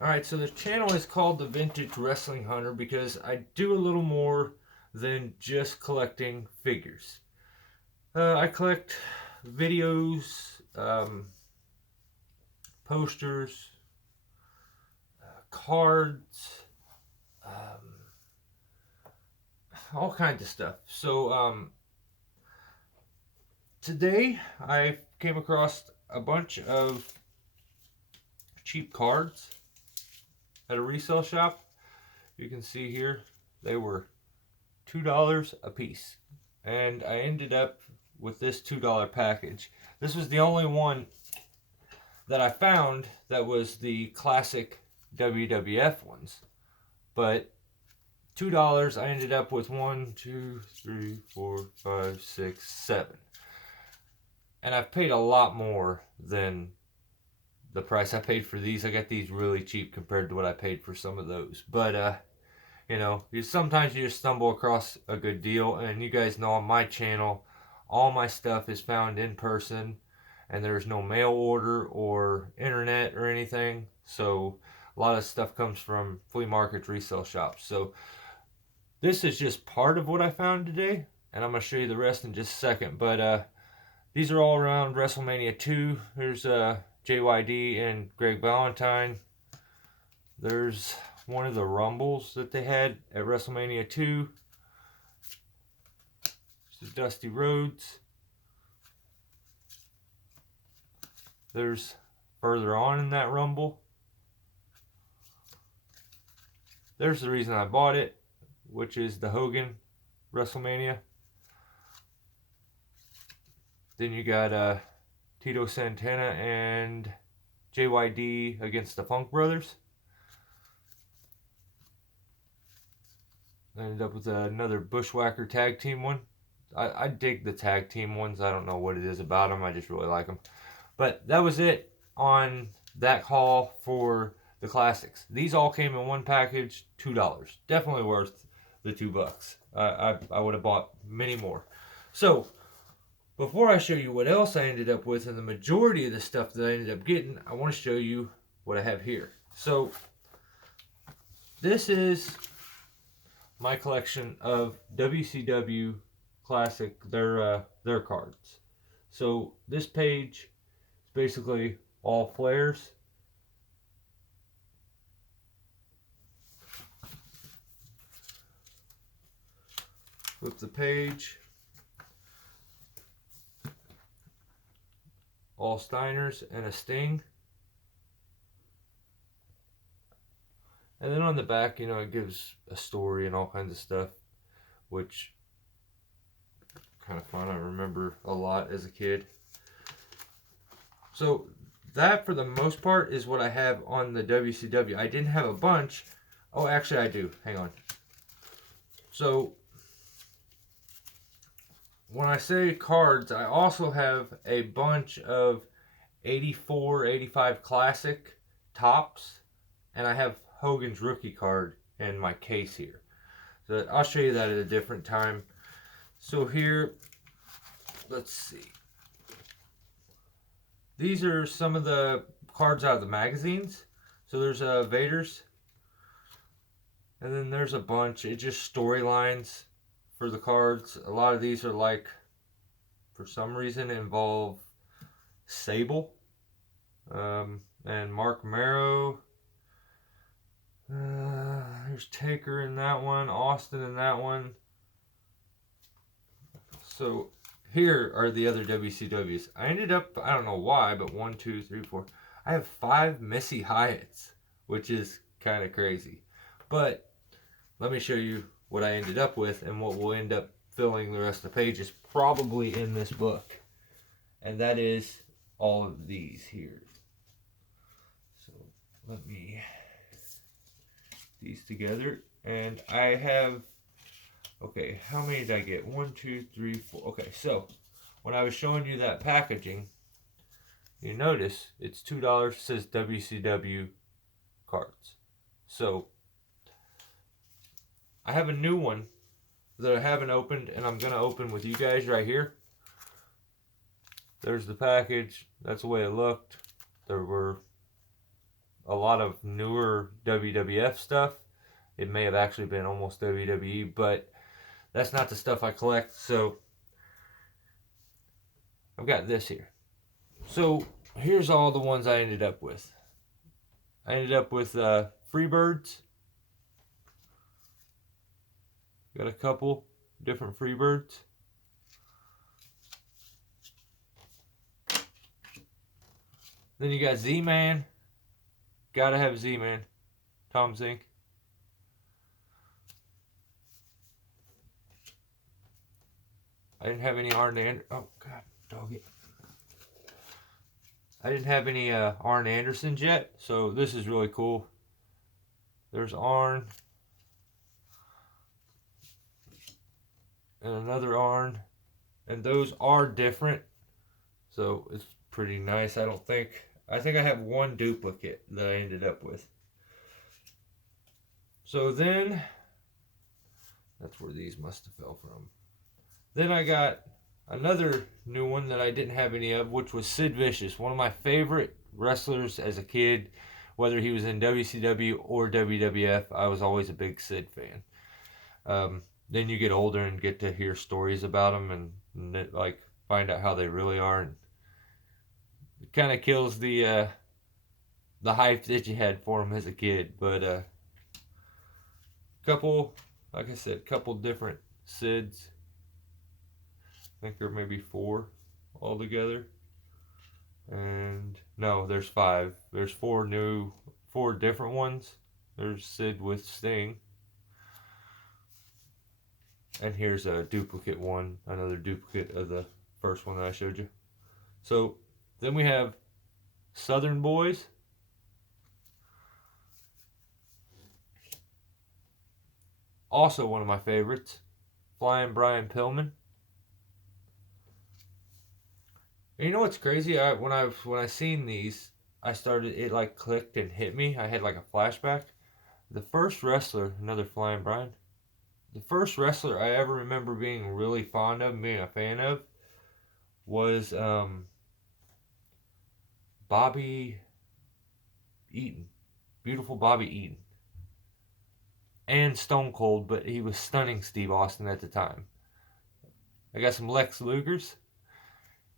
Alright, so the channel is called The Vintage Wrestling Hunter because I do a little more than just collecting figures. I collect videos, posters, cards, um, all kinds of stuff. So today I came across a bunch of cheap cards at a resale shop. You can see here they were $2 a piece, and I ended up with this $2 package. This was the only one that I found that was the classic WWF ones, but $2 I ended up with 1, 2, 3, 4, 5, 6, 7, and I've paid a lot more than the price I paid for these. I got these really cheap compared to what I paid for some of those, but sometimes you just stumble across a good deal. And you guys know on my channel, all my stuff is found in person, and there's no mail order or internet or anything. So a lot of stuff comes from flea markets, resale shops. So this is just part of what I found today, and I'm going to show you the rest in just a second. But these are all around WrestleMania 2. There's JYD and Greg Valentine. There's one of the Rumbles that they had at WrestleMania 2. This is Dusty Rhodes. There's further on in that Rumble. There's the reason I bought it, which is the Hogan WrestleMania. Then you got Tito Santana and JYD against the Funk Brothers. I ended up with another Bushwhacker tag team one. I dig the tag team ones. I don't know what it is about them. I just really like them. But that was it on that haul for the classics. These all came in one package, $2. Definitely worth the $2. I would have bought many more. So before I show you what else I ended up with and the majority of the stuff that I ended up getting, I want to show you what I have here. So this is my collection of WCW Classic, their cards. So this page is basically all flares. Flip the page. All Steiners and a Sting. And then on the back, it gives a story and all kinds of stuff, which kind of fun. I remember a lot as a kid. So that, for the most part, is what I have on the WCW. I didn't have a bunch. Oh, actually, I do. Hang on. So when I say cards, I also have a bunch of 84, 85 Classic Tops, and I have Hogan's rookie card in my case here. So I'll show you that at a different time. So here, let's see. These are some of the cards out of the magazines. So there's Vader's. And then there's a bunch. It's just storylines for the cards. A lot of these are like, for some reason, involve Sable. And Mark Marrow. There's Taker in that one. Austin in that one. So here are the other WCWs. I ended up, I don't know why, but 1, 2, 3, 4. I have 5 Missy Hyatts, which is kind of crazy. But let me show you what I ended up with and what will end up filling the rest of the pages, probably in this book. And that is all of these here. So let me these together. And I have, okay, how many did I get? 1, 2, 3, 4. Okay, so when I was showing you that packaging, you notice it's $2. It says WCW cards. So I have a new one that I haven't opened, and I'm going to open with you guys right here. There's the package. That's the way it looked. There were a lot of newer WWF stuff. It may have actually been almost WWE, but that's not the stuff I collect. So I've got this here. So here's all the ones I ended up with. I ended up with Freebirds. Got a couple different Freebirds. Then you got Z-Man. Gotta have Z-Man. Tom Zink. I didn't have any Arn Anderson. Oh, God, dog it. I didn't have any Arn Andersons yet, so this is really cool. There's Arn. And another Arn. And those are different, so it's pretty nice. I think I have one duplicate that I ended up with. So then, that's where these must have fell from. Then I got another new one that I didn't have any of, which was Sid Vicious, one of my favorite wrestlers as a kid. Whether he was in WCW or WWF, I was always a big Sid fan. Then you get older and get to hear stories about him and like find out how they really are, and it kind of kills the hype that you had for him as a kid. But couple, like I said, couple different Sids. I think there may be 4 altogether. And no, there's 5. There's 4 different ones. There's Sid with Sting. And here's a duplicate one, another duplicate of the first one that I showed you. So then we have Southern Boys. Also one of my favorites, Flying Brian Pillman. And you know what's crazy? When I seen these, it like clicked and hit me. I had like a flashback. The first wrestler, another Flying Brian. The first wrestler I ever remember being really fond of, being a fan of, was Bobby Eaton. Beautiful Bobby Eaton. And Stone Cold, but he was stunning Steve Austin at the time. I got some Lex Lugers.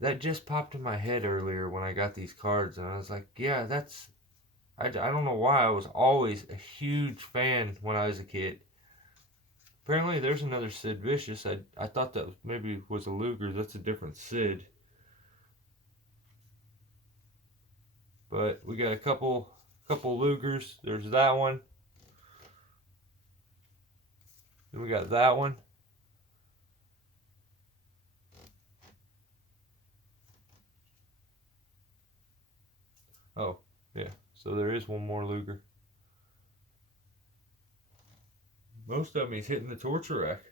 That just popped in my head earlier when I got these cards, and I was like, yeah, I don't know why I was always a huge fan when I was a kid. Apparently there's another Sid Vicious. I thought that maybe was a Luger. That's a different Sid. But we got a couple Lugers. There's that one. Then we got that one. Oh, yeah. So there is one more Luger. Most of them he's hitting the torture rack.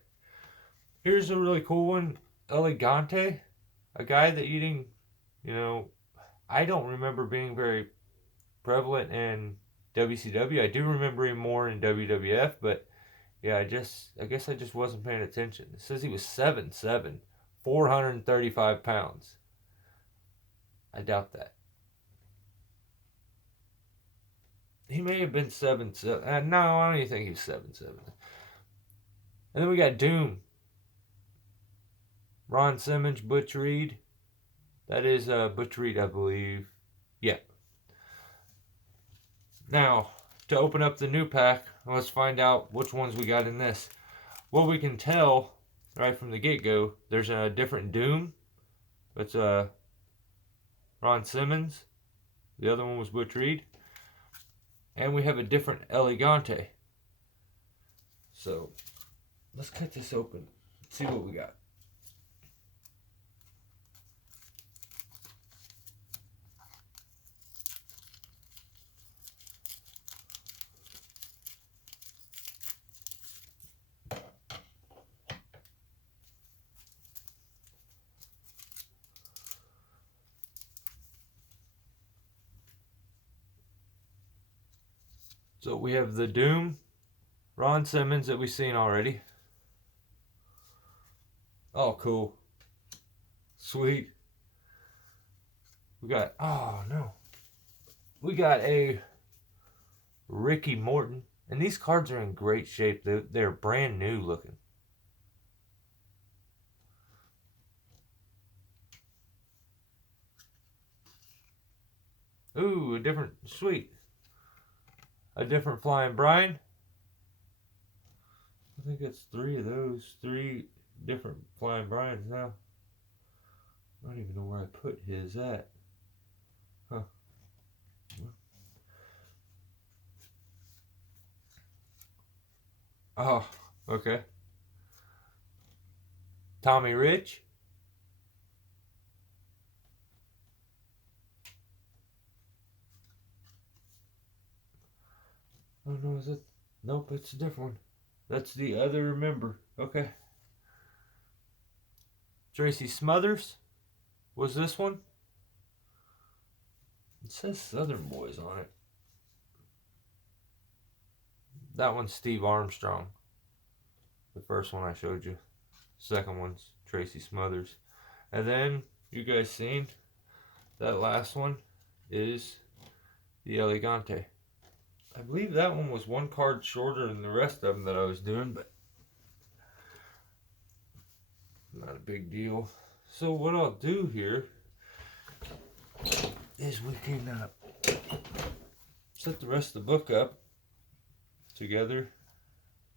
Here's a really cool one. Elegante. A guy that you didn't, I don't remember being very prevalent in WCW. I do remember him more in WWF, but yeah, I guess I just wasn't paying attention. It says he was 7'7", 435 pounds. I doubt that. He may have been 7'7". No, I don't even think he was 7'7". And then we got Doom. Ron Simmons, Butch Reed. That is Butch Reed, I believe. Yeah. Now, to open up the new pack, let's find out which ones we got in this. Well, we can tell right from the get-go, there's a different Doom. It's Ron Simmons. The other one was Butch Reed. And we have a different Elegante. So, let's cut this open. Let's see what we got. So we have the Doom, Ron Simmons that we've seen already. Oh, cool. Sweet. We got, oh no. We got a Ricky Morton. And these cards are in great shape. They're brand new looking. Ooh, a different, sweet. A different Flying Brian. I think it's 3 of those. 3 different Flying Brians now. I don't even know where I put his at. Huh. Oh, okay. Tommy Rich. Oh no, is it? Nope, it's a different one. That's the other member. Okay. Tracy Smothers. Was this one? It says Southern Boys on it. That one's Steve Armstrong. The first one I showed you. Second one's Tracy Smothers. And then, you guys seen, that last one is the Elegante. I believe that one was 1 card shorter than the rest of them that I was doing, but not a big deal. So what I'll do here is we can set the rest of the book up together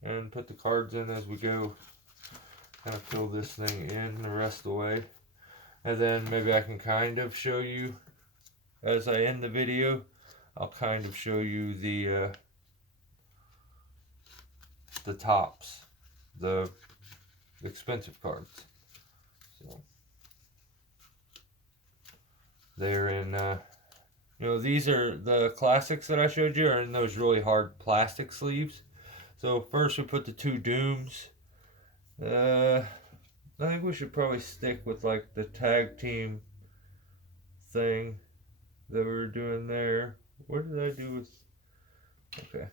and put the cards in as we go. Kind of fill this thing in the rest of the way. And then maybe I can kind of show you, as I end the video, I'll kind of show you the tops, the expensive cards. So they're in, you know, these are the classics that I showed you are in those really hard plastic sleeves. So first we put the 2 Dooms. I think we should probably stick with like the tag team thing that we were doing there. What did I do with? Okay,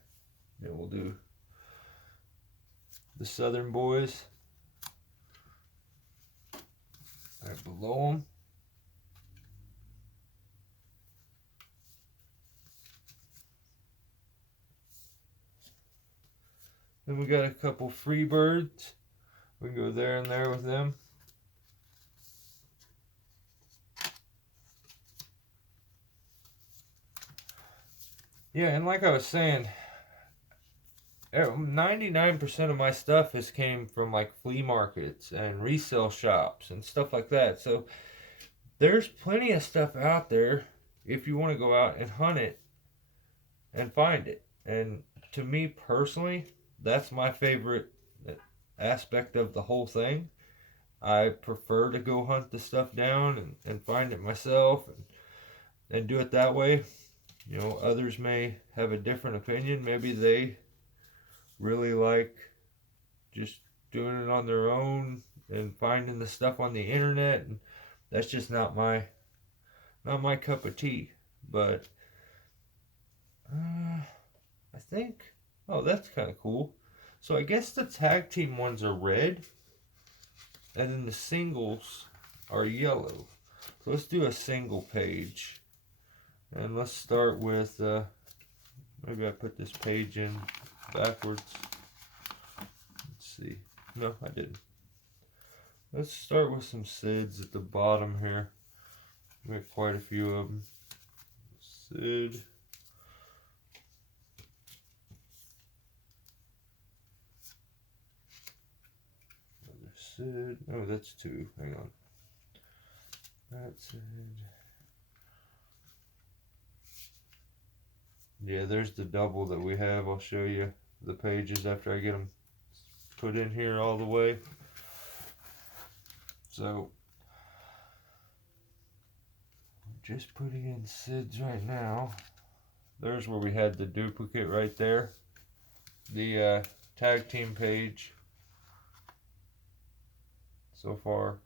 yeah, we'll do the Southern Boys right below them. Then we got a couple Freebirds. We can go there and there with them. Yeah, and like I was saying, 99% of my stuff has came from like flea markets and resale shops and stuff like that. So there's plenty of stuff out there if you want to go out and hunt it and find it. And to me personally, that's my favorite aspect of the whole thing. I prefer to go hunt the stuff down and find it myself and do it that way. You know, others may have a different opinion. Maybe they really like just doing it on their own and finding the stuff on the internet, and that's just not my cup of tea. But I think, oh, that's kind of cool. So I guess the tag team ones are red and then the singles are yellow. So let's do a single page, and let's start with maybe I put this page in backwards. Let's see. No, I didn't. Let's start with some SIDs at the bottom here. We have quite a few of them. SID. Another SID. Oh, that's 2. Hang on. That's it. Yeah, there's the double that we have. I'll show you the pages after I get them put in here all the way. So, just putting in SIDs right now. There's where we had the duplicate right there. The tag team page so far.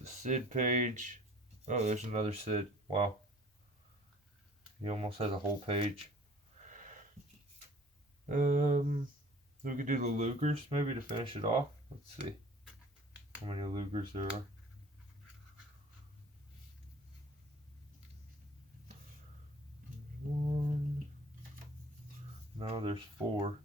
The SID page. Oh, there's another SID. Wow. He almost has a whole page. We could do the Lugers maybe to finish it off. Let's see how many Lugers there are. No, there's 4.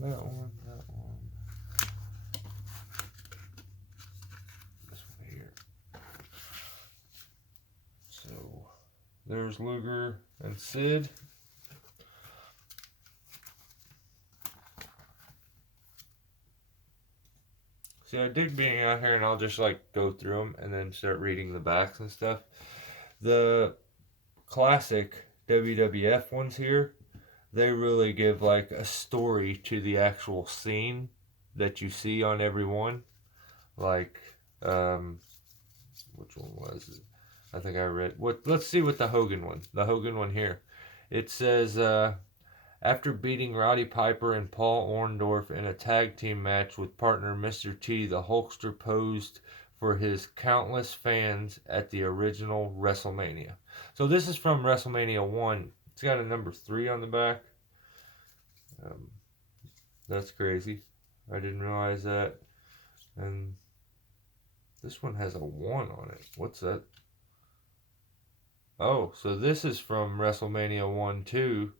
That one, that one. This one here. So there's Luger and Sid. See, I dig being out here, and I'll just like go through them and then start reading the backs and stuff. The classic WWF ones here, they really give like a story to the actual scene that you see on every one. Like, which one was it? I think I read. Let's see what the Hogan one. The Hogan one here. It says, after beating Roddy Piper and Paul Orndorff in a tag team match with partner Mr. T, the Hulkster posed for his countless fans at the original WrestleMania. So this is from WrestleMania 1. It's got a number 3 on the back. That's crazy. I didn't realize that. And this one has a 1 on it. What's that? Oh, so this is from WrestleMania 1 too.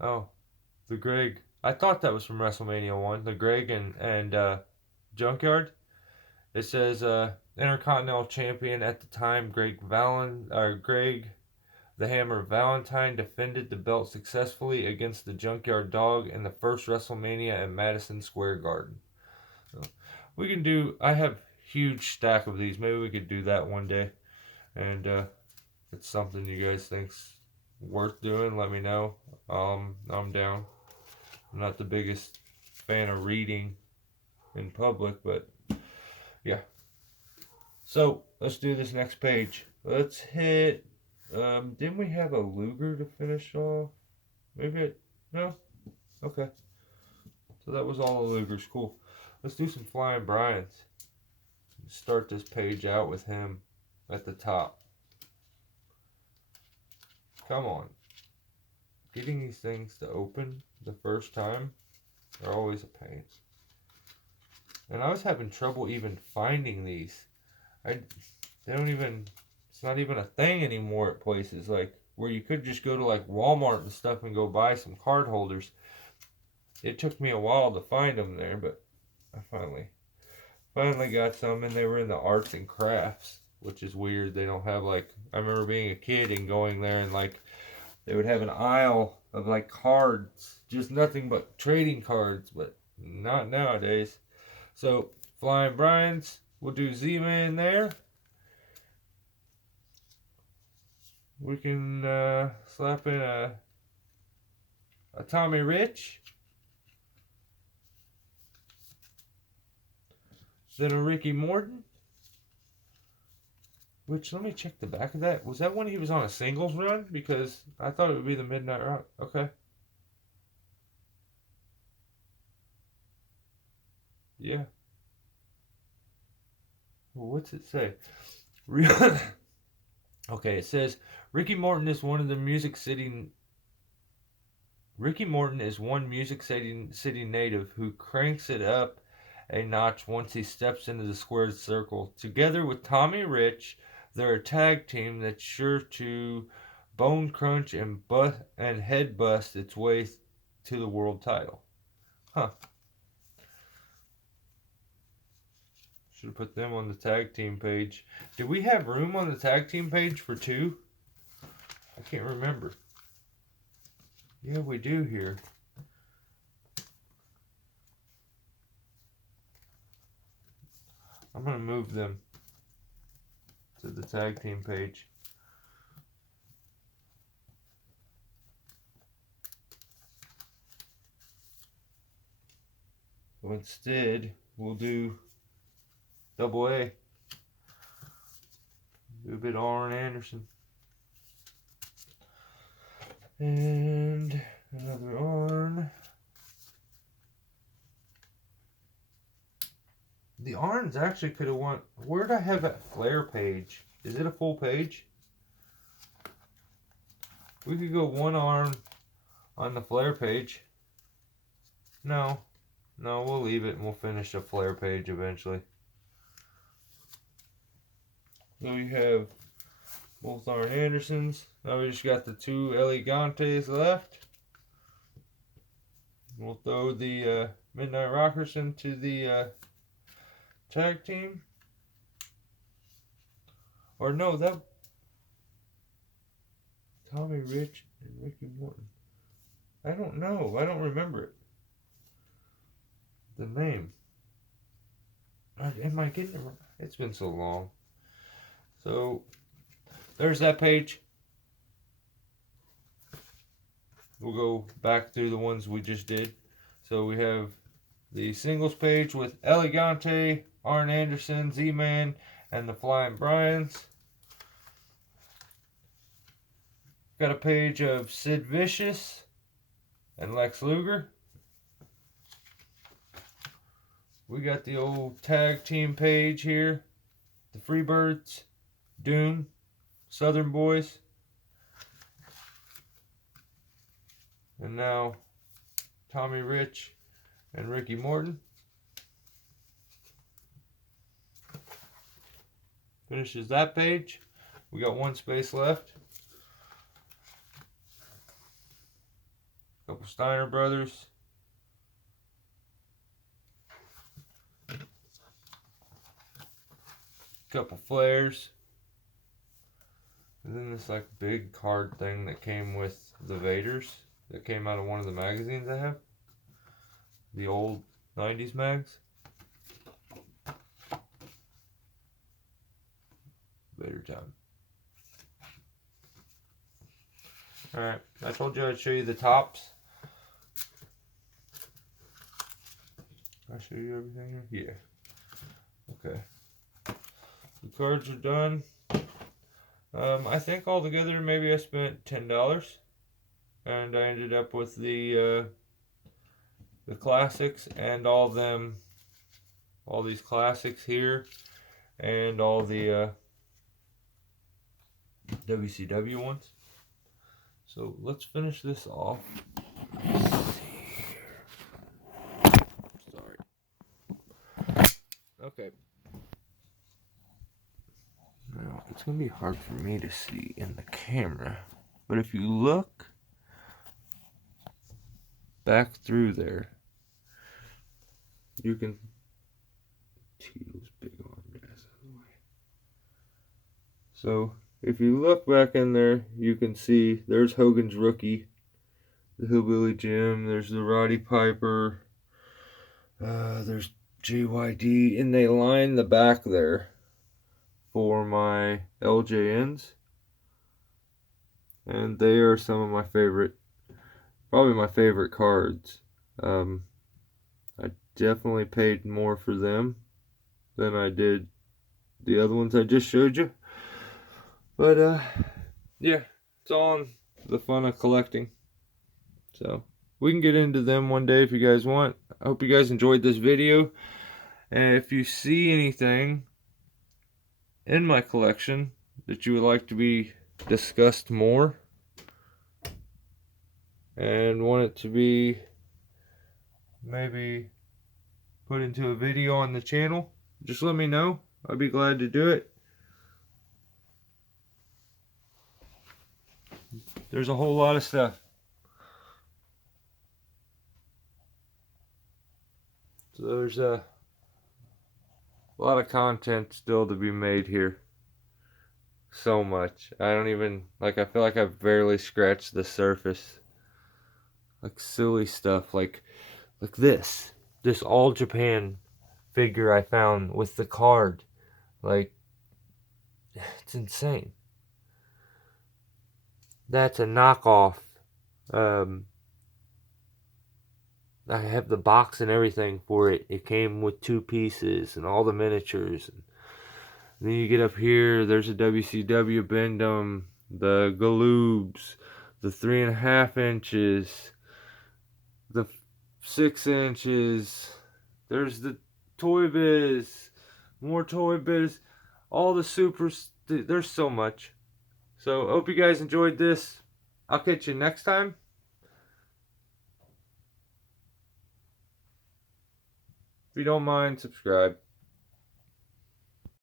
Oh, the Greg. I thought that was from WrestleMania 1. The Greg and Junkyard. It says Intercontinental Champion at the time, Greg the Hammer Valentine defended the belt successfully against the Junkyard Dog in the first WrestleMania at Madison Square Garden. So we can do. I have huge stack of these. Maybe we could do that one day, and it's something you guys think's worth doing. Let me know. I'm down. I'm not the biggest fan of reading in public, but yeah. So let's do this next page. Let's hit. Didn't we have a Luger to finish off? Maybe no. Okay. So that was all the Lugers. Cool. Let's do some Flying Bryans. Start this page out with him at the top. Come on. Getting these things to open the first time are always a pain. And I was having trouble even finding these. It's not even a thing anymore at places like where you could just go to like Walmart and stuff and go buy some card holders. It took me a while to find them there, but I finally got some, and they were in the arts and crafts, which is weird. They don't have like, I remember being a kid and going there and like they would have an aisle of like cards, just nothing but trading cards, but not nowadays. So Flying Bryans, we'll do Z-Man there. We can slap in a Tommy Rich. Then a Ricky Morton. Which, let me check the back of that. Was that when he was on a singles run? Because I thought it would be the Midnight Rock. Okay. Yeah. Well, what's it say? Okay, it says Ricky Morton is one Music City native who cranks it up a notch once he steps into the squared circle. Together with Tommy Rich, they're a tag team that's sure to bone crunch and head bust its way to the world title. Huh. Should have put them on the tag team page. Did we have room on the tag team page for 2? I can't remember. Yeah, we do here. I'm going to move them to the tag team page. So instead, we'll do Double A. Do a bit of Arn Anderson. And another Arn. The Arns actually could have won. Where'd I have that Flair page? Is it a full page? We could go one Arn on the Flair page. No, No, we'll leave it and we'll finish the Flair page eventually. So we have both Arn Andersons. Now we just got the two Elegantes left. We'll throw the Midnight Rockers into the tag team. Or no, that Tommy Rich and Ricky Morton. I don't know. I don't remember it. The name. Am I getting it wrong? It's been so long. So there's that page. We'll go back through the ones we just did. So we have the singles page with Elegante, Arn Anderson, Z-Man, and the Flying Bryans. Got a page of Sid Vicious and Lex Luger. We got the old tag team page here. The Freebirds, Doom, Southern Boys. And now Tommy Rich and Ricky Morton. Finishes that page. We got one space left. Couple Steiner brothers. Couple Flairs. And then this like big card thing that came with the Vaders. That came out of one of the magazines I have. The old 90s mags. Vader time. Alright, I told you I'd show you the tops. Did I show you everything here? Yeah. Okay. The cards are done. I think altogether maybe I spent $10. And I ended up with the classics and all these classics here, and all the WCW ones. So let's finish this off. Sorry. Okay. Now it's gonna be hard for me to see in the camera, but if you look back through there, you can see those big arm guys out of the way. So if you look back in there, you can see there's Hogan's Rookie, the Hillbilly Jim, there's the Roddy Piper, there's JYD, and they line the back there for my LJNs, and they are some of my favorite, probably my favorite cards. I definitely paid more for them than I did the other ones I just showed you. But yeah, it's all in the fun of collecting. So we can get into them one day if you guys want. I hope you guys enjoyed this video. And if you see anything in my collection that you would like to be discussed more and want it to be maybe put into a video on the channel, just let me know. I'd be glad to do it. There's a whole lot of stuff. So there's a lot of content still to be made here. So much. I don't even, I feel like I've barely scratched the surface. Like silly stuff, like this All Japan figure I found with the card. Like, it's insane. That's a knockoff. I have the box and everything for it. It came with 2 pieces and all the miniatures. And then you get up here, there's a WCW Bendum, the Galoobs, the 3.5 inches, the 6 inches. There's the Toy Biz, more Toy Biz, all the supers. There's so much. So I hope you guys enjoyed this. I'll catch you next time. you don't mind, subscribe.